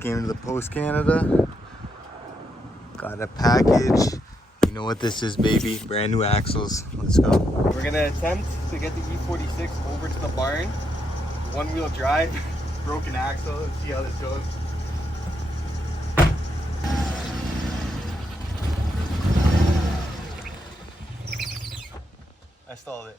Just came to the Post Canada. Got a package. You know what this is, baby. Brand new axles. Let's go. We're gonna attempt to get the E46 over to the barn. One-wheel drive, broken axle. Let's see how this goes. I stalled it.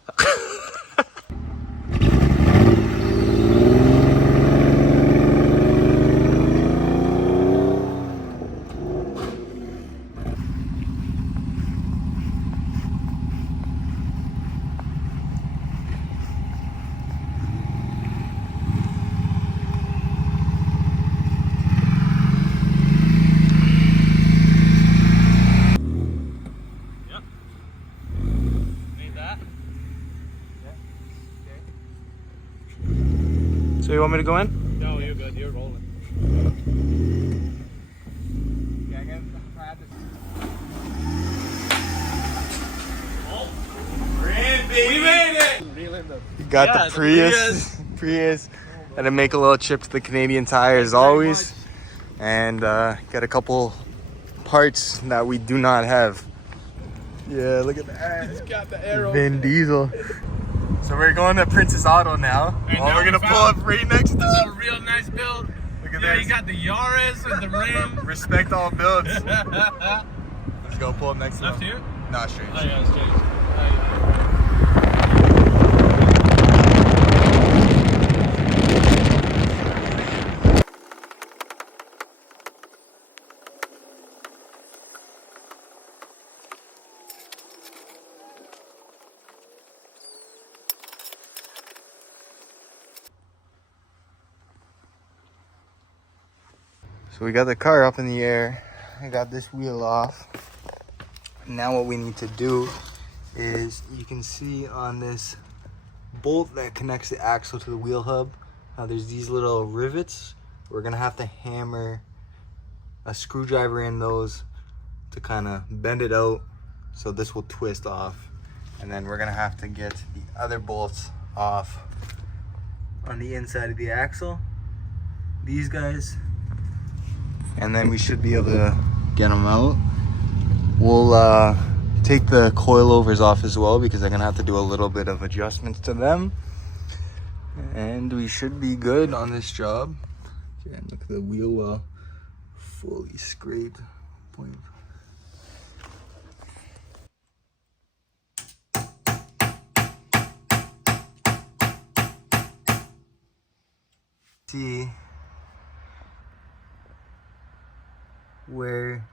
So you want me to go in? No, you're good. You're rolling. Yeah, I'm gonna practice. Oh, Grand baby. we made it! You got Yeah, the Prius. Had to make a little trip to the Canadian Tire as always. And got a couple parts that we do not have. Yeah, look at that. It's got the arrow. Vin Diesel. So we're going to Princess Auto now. We're gonna pull up right next to This is them. a real nice build. Look at Yeah, this. you got the Yaris and the rim. Respect all builds. Let's go pull up next to them. Left here? Not straight. Oh yeah, straight. So we got the car up in the air. I got this wheel off. Now what we need to do is, you can see on this bolt that connects the axle to the wheel hub, there's these little rivets. We're gonna have to hammer a screwdriver in those to kind of bend it out so this will twist off. And then we're gonna have to get the other bolts off on the inside of the axle. These guys. And then we should be able to get them out. We'll take the coilovers off as well because I'm gonna have to do a little bit of adjustments to them. And we should be good on this job. Okay, look at the wheel well, fully scraped. Point. See where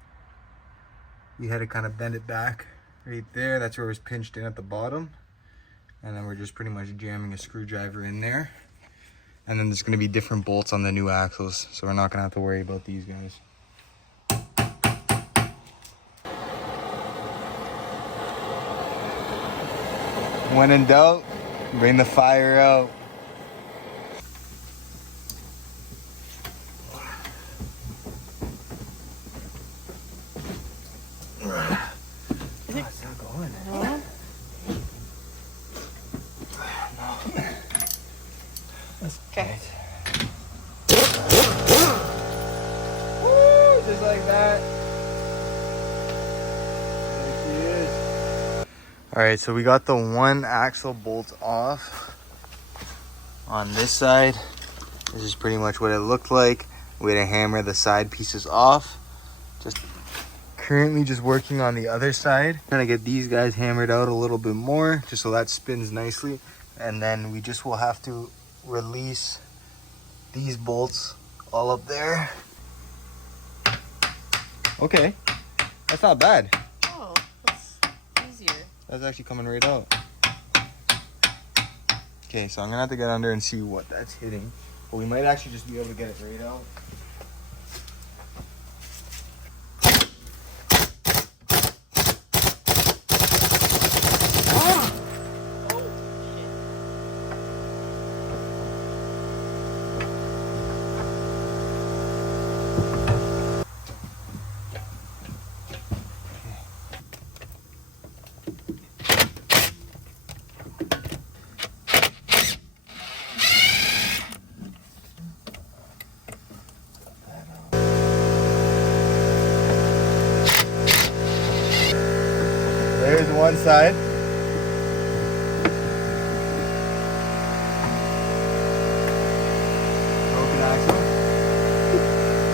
you had to kind of bend it back right there. That's where it was pinched in at the bottom. And then we're just pretty much jamming a screwdriver in there. And then there's going to be different bolts on the new axles, so we're not going to have to worry about these guys. When in doubt, bring the fire out. It's not going. No. That's okay. Woo! Just like that. There she is. Alright, so we got the one axle bolt off on this side. This is pretty much what it looked like. We had to hammer the side pieces off. Currently just working on the other side. Trying to get these guys hammered out a little bit more, just so that spins nicely. And then we just will have to release these bolts all up there. Okay, that's not bad. Oh, that's easier. That's actually coming right out. Okay, so I'm gonna have to get under and see what that's hitting. But we might actually just be able to get it right out. one side. Broken axle.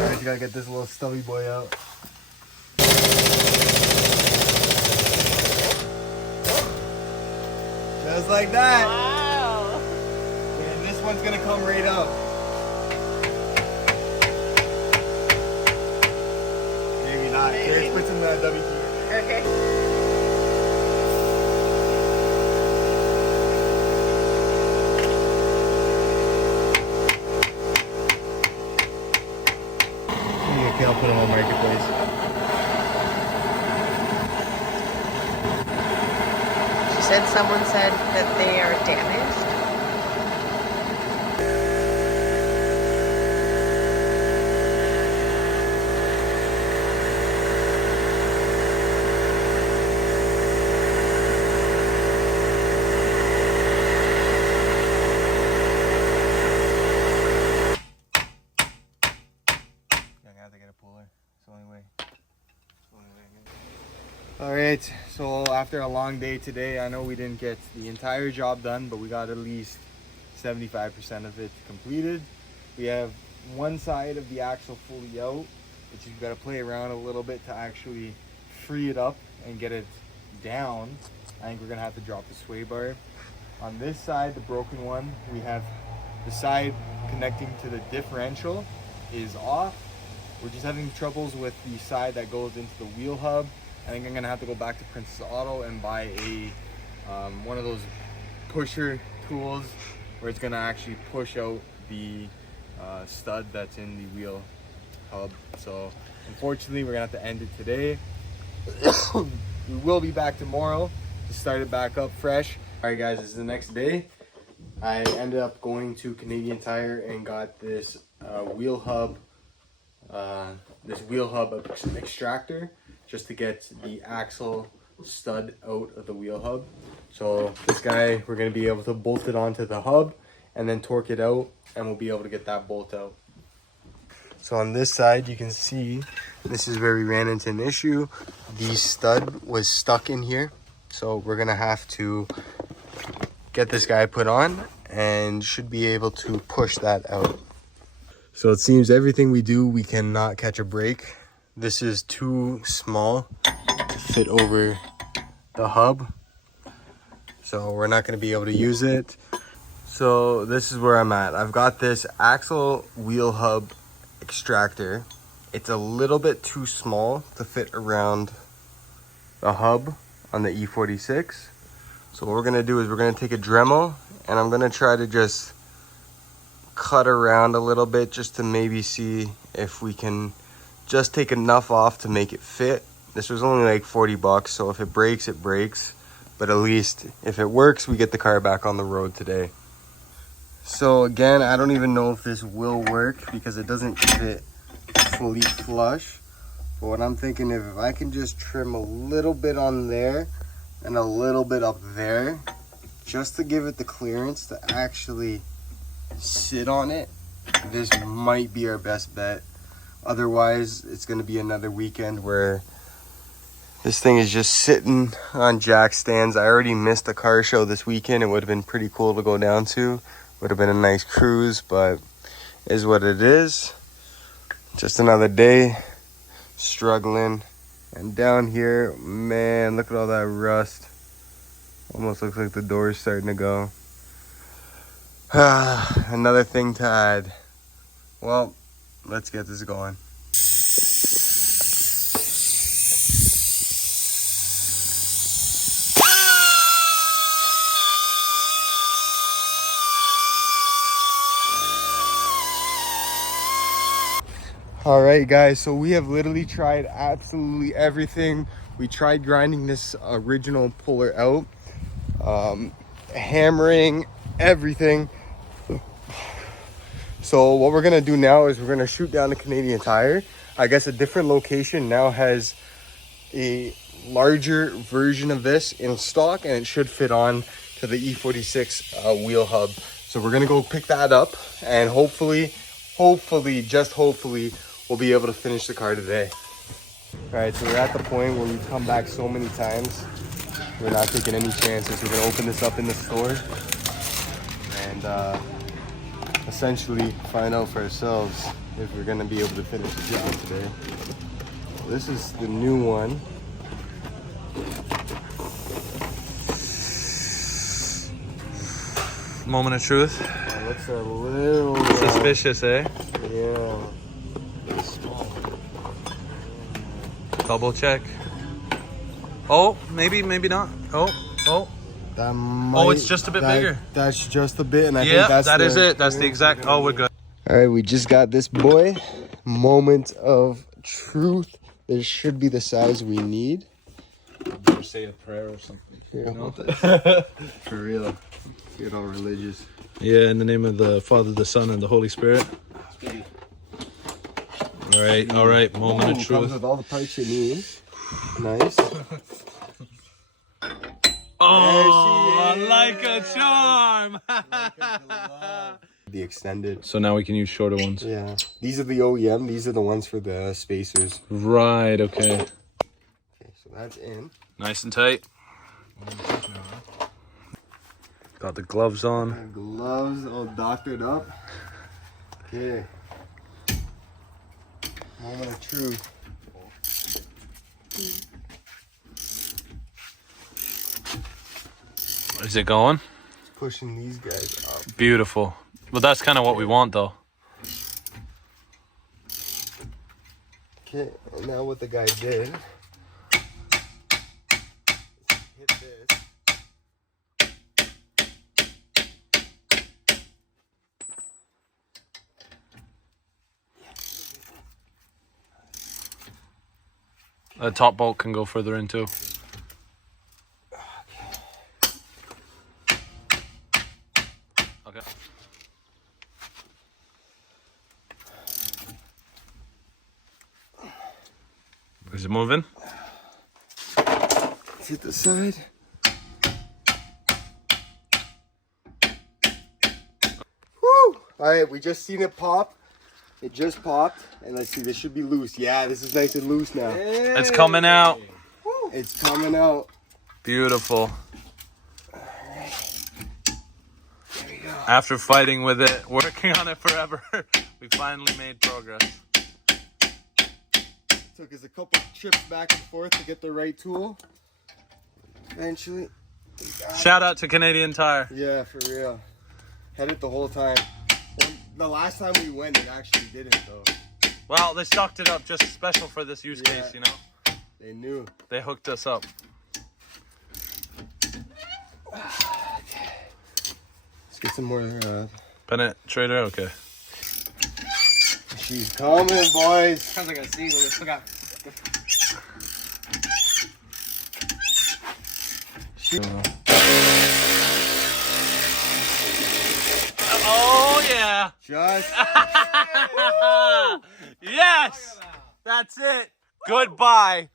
Alright, you gotta get this little stubby boy out. Just like that. Wow. And this one's gonna come right up. Maybe not. Let's put some W key. Okay. Okay, I'll put them on marketplace. She said someone said that they are damaged. Alright, so after a long day today, I know we didn't get the entire job done, but we got at least 75% of it completed. We have one side of the axle fully out, but you've got to play around a little bit to actually free it up and get it down. I think we're going to have to drop the sway bar. On this side, the broken one, we have the side connecting to the differential is off. We're just having troubles with the side that goes into the wheel hub. I think I'm gonna have to go back to Princess Auto and buy a one of those pusher tools where it's gonna actually push out the stud that's in the wheel hub. So unfortunately, we're gonna have to end it today. We will be back tomorrow to start it back up fresh. All right, guys, this is the next day. I ended up going to Canadian Tire and got this wheel hub extractor, just to get the axle stud out of the wheel hub. So this guy, we're going to be able to bolt it onto the hub and then torque it out, and we'll be able to get that bolt out. So on this side, you can see this is where we ran into an issue. The stud was stuck in here, so we're going to have to get this guy put on and should be able to push that out. So it seems everything we do, we cannot catch a break. This is too small to fit over the hub, so we're not going to be able to use it. So this is where I'm at. I've got this axle wheel hub extractor. It's a little bit too small to fit around the hub on the E46. So what we're going to do is we're going to take a Dremel, and I'm going to try to just cut around a little bit just to maybe see if we can just take enough off to make it fit. This was only like 40 bucks, so if it breaks, it breaks. But at least if it works, we get the car back on the road today. So again, I don't even know if this will work because it doesn't fit fully flush. But what I'm thinking, if I can just trim a little bit on there and a little bit up there, just to give it the clearance to actually sit on it, this might be our best bet. Otherwise, it's going to be another weekend where this thing is just sitting on jack stands. I already missed a car show this weekend. It would have been pretty cool to go down to. Would have been a nice cruise, but is what it is. Just another day struggling. And down here, man, look at all that rust. Almost looks like the door's starting to go. Another thing to add. Well, let's get this going. All right, guys, so we have literally tried absolutely everything. We tried grinding this original puller out, hammering everything. So what we're gonna do now is we're gonna shoot down to Canadian Tire. I guess a different location now has a larger version of this in stock, and it should fit on to the E46 wheel hub. So we're gonna go pick that up, and hopefully, just hopefully, we'll be able to finish the car today. All right, so we're at the point where we've come back so many times We're not taking any chances. We're gonna open this up in the store and essentially find out for ourselves if we're gonna be able to finish the job today. This is the new one. Moment of truth. It looks a little Suspicious, eh? Yeah. Double check. Oh, maybe not. Oh. That might, It's just a bit bigger. That's just a bit, and I think Yeah, that's that is the, it. That's the exact. Oh, we're good. All right, we just got this boy. Moment of truth. This should be the size we need. Better say a prayer or something. Yeah. For real. Get all religious. Yeah, in the name of the Father, the Son, and the Holy Spirit. All right. Moment of Comes truth. with all the parts you need. Nice. Oh, like a charm. The extended. So now we can use shorter ones. Yeah. These are the OEM. These are the ones for the spacers. Right. Okay. Okay, so that's in. Nice and tight. Got the gloves on. My gloves all doctored up. Okay. Moment of truth. Is it going? Pushing these guys up. Beautiful. Well, that's kind of what we want, though. Okay, and now what the guy did. Hit this. The top bolt can go further in too. Okay. Is it moving? Let's hit the side. Woo! Alright, we just seen it pop. It just popped. And let's see, this should be loose. Yeah, this is nice and loose now. It's coming out. It's coming out. Beautiful. After fighting with it, working on it forever, we finally made progress. Took us a couple trips back and forth to get the right tool. Eventually. Shout out to Canadian Tire. Yeah, for real. Had it the whole time. The last time we went, it actually didn't though. Well, they stocked it up just special for this use case, you know? They knew. They hooked us up. Let's get some more. Penetrator, okay. She's coming, boys. Sounds like a seagull. We still got. Oh, yeah. Just. Yes! That's it. Goodbye.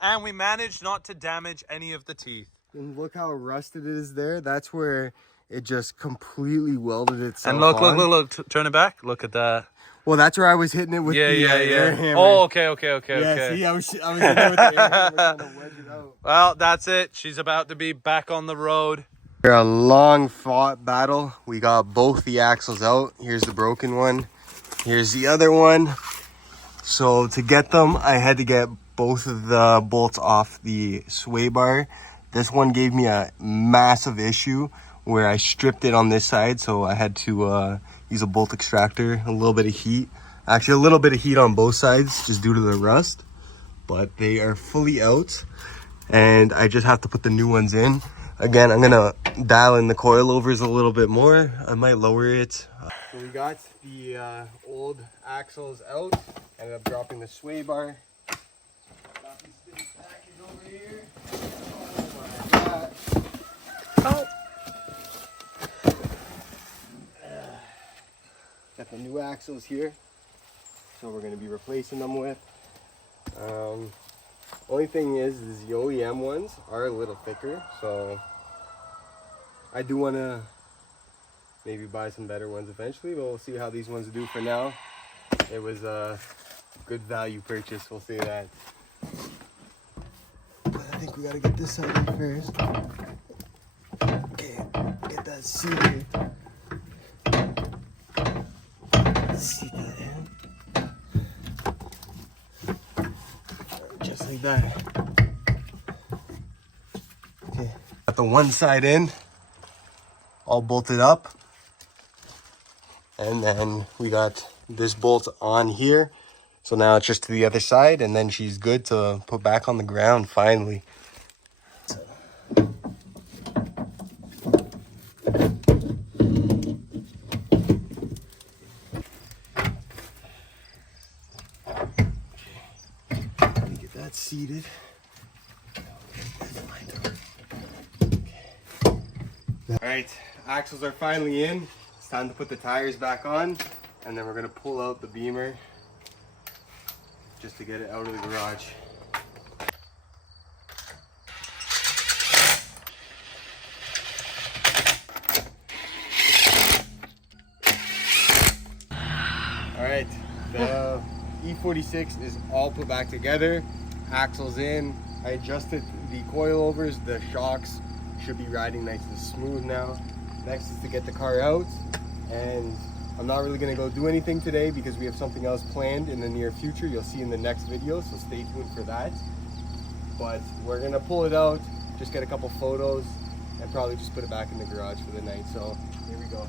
And we managed not to damage any of the teeth. And look how rusted it is there. That's where it just completely welded itself. And look, on. look. Turn it back. Look at that. Well, that's where I was hitting it with the air hammer. Oh, okay. Yeah, see, I was hitting it with the air hammer trying to wedge it out. Well, that's it. She's about to be back on the road. A long fought battle. We got both the axles out. Here's the broken one. Here's the other one. So to get them, I had to get both of the bolts off the sway bar. This one gave me a massive issue where I stripped it on this side. So I had to use a bolt extractor, a little bit of heat. Actually, a little bit of heat on both sides just due to the rust. But they are fully out. And I just have to put the new ones in. Again, I'm gonna dial in the coilovers a little bit more. I might lower it. So we got the old axles out. Ended up dropping the sway bar. Got this big package over here. Oh my God. Got the new axles here. So we're gonna be replacing them with. Only thing is the OEM ones are a little thicker, so I do want to maybe buy some better ones eventually, but we'll see how these ones do for now. It was a good value purchase, we'll say that. think we gotta get this side in first. Okay, get that seated. Seat that in. Just like that. Okay, got the one side in, all bolted up. And then we got this bolt on here. So now it's just to the other side, and then she's good to put back on the ground finally. Get that seated. All right, axles are finally in. It's time to put the tires back on, and then we're gonna pull out the Beamer just to get it out of the garage. All right, the E46 is all put back together. Axles in. I adjusted the coilovers. The shocks should be riding nice and smooth now. Next is to get the car out, and I'm not really gonna go do anything today because we have something else planned in the near future. You'll see in the next video, so stay tuned for that. But we're gonna pull it out, just get a couple photos, and probably just put it back in the garage for the night. So here we go.